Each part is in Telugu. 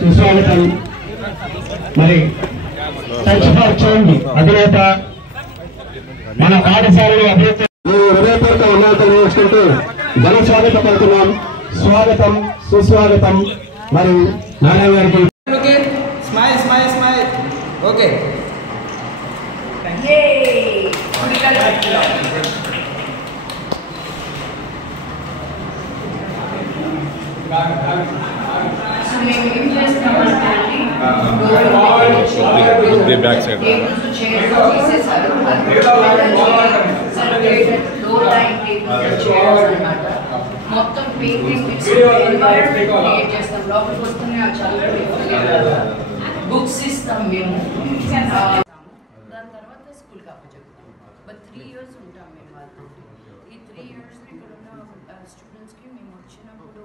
సుస్వాగతం. మరి అధినేత మన పాఠశాలలో అభివృద్ధి హృదయపూర్వక ఉన్నతలు నేర్చుకుంటూ ఘన స్వాగతం పడుతున్నాం. స్వాగతం, సుస్వాగతం. మరి నారాయణ గారికి smile smile smile. Okay, back side మొత్తం క్రియేట్ చేస్తాం. లోపలికి వస్తూనే బుక్స్ ఇస్తాం మేము. దాని తర్వాత స్కూల్కి అప్పచెప్తాం. బట్ 3 years ఉంటాం మేము వాళ్ళతో. ఈ 3 years ఇక్కడ ఉన్న స్టూడెంట్స్కి మేము వచ్చినప్పుడు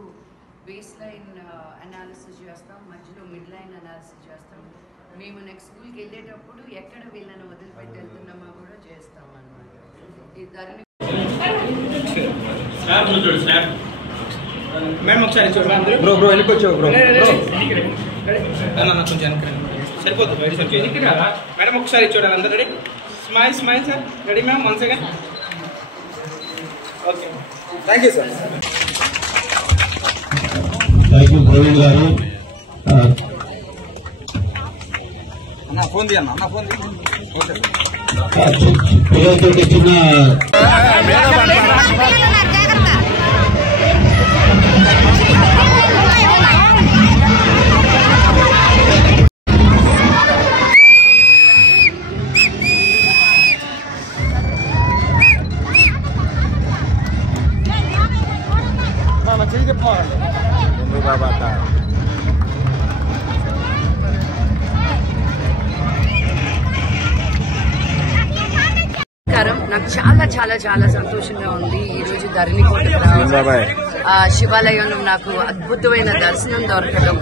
బేస్ లైన్ అనాలిసిస్ చేస్తాం, మధ్యలో మిడ్ లైన్ అనాలిసిస్ చేస్తాం. మేము నెక్స్ట్ స్కూల్కి వెళ్ళేటప్పుడు ఎక్కడ వీళ్ళని వదిలిపెట్టి వెళ్తున్నామో కూడా చేస్తాం అన్నమాట. ఈ ధరణి మేము ఒకసారి చూడండి. బ్రో వెనక్కి వచ్చావు బ్రో. కొంచెం సరిపోతుంది మేడం. ఒకసారి చూడాలి అందరు. Ready? Smile smile sir. Ready ma'am? 1 second. Okay, thank you sir. Thank you Praveen గారు. అన్న ఫోన్ తీయన్న, అన్న ఫోన్ తీ. ఓకే, పిల్లలతో చిన్న నాకు చాలా చాలా చాలా సంతోషంగా ఉంది ఈ రోజు ధరణికోటకు రావడం. శివాలయంలో నాకు అద్భుతమైన దర్శనం దొరకడం.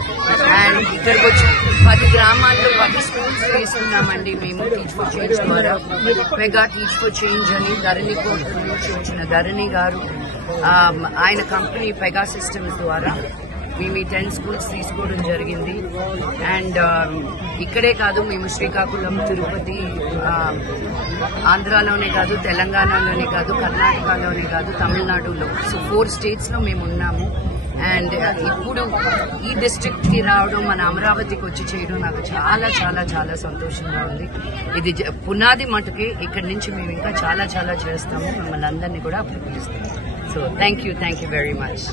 అండ్ ఇక్కడికి వచ్చి 10 గ్రామాల్లో 10 స్కూల్స్ వేసున్నామండి మేము టీచ్ ఫర్ చేంజ్ ద్వారా. మెగా టీచ్ ఫర్ చేంజ్ అని ధరణికోట నుంచి వచ్చిన ధరణి గారు ఆయన కంపెనీ పెగా సిస్టమ్స్ ద్వారా మేము ఈ 10 schools తీసుకోవడం జరిగింది. అండ్ ఇక్కడే కాదు, మేము శ్రీకాకుళం, తిరుపతి, ఆంధ్రాలోనే కాదు, తెలంగాణలోనే కాదు, కర్ణాటకలోనే కాదు, తమిళనాడులో, సో 4 states లో మేము ఉన్నాము. అండ్ ఇప్పుడు ఈ డిస్ట్రిక్ట్ కి రావడం, మన అమరావతికి వచ్చి చేయడం నాకు చాలా చాలా చాలా సంతోషంగా ఉంది. ఇది పునాది మటుకే. ఇక్కడి నుంచి మేము ఇంకా చాలా చాలా చేస్తాము. మిమ్మల్ని అందరినీ కూడా అభినందిస్తాము. So thank you very much.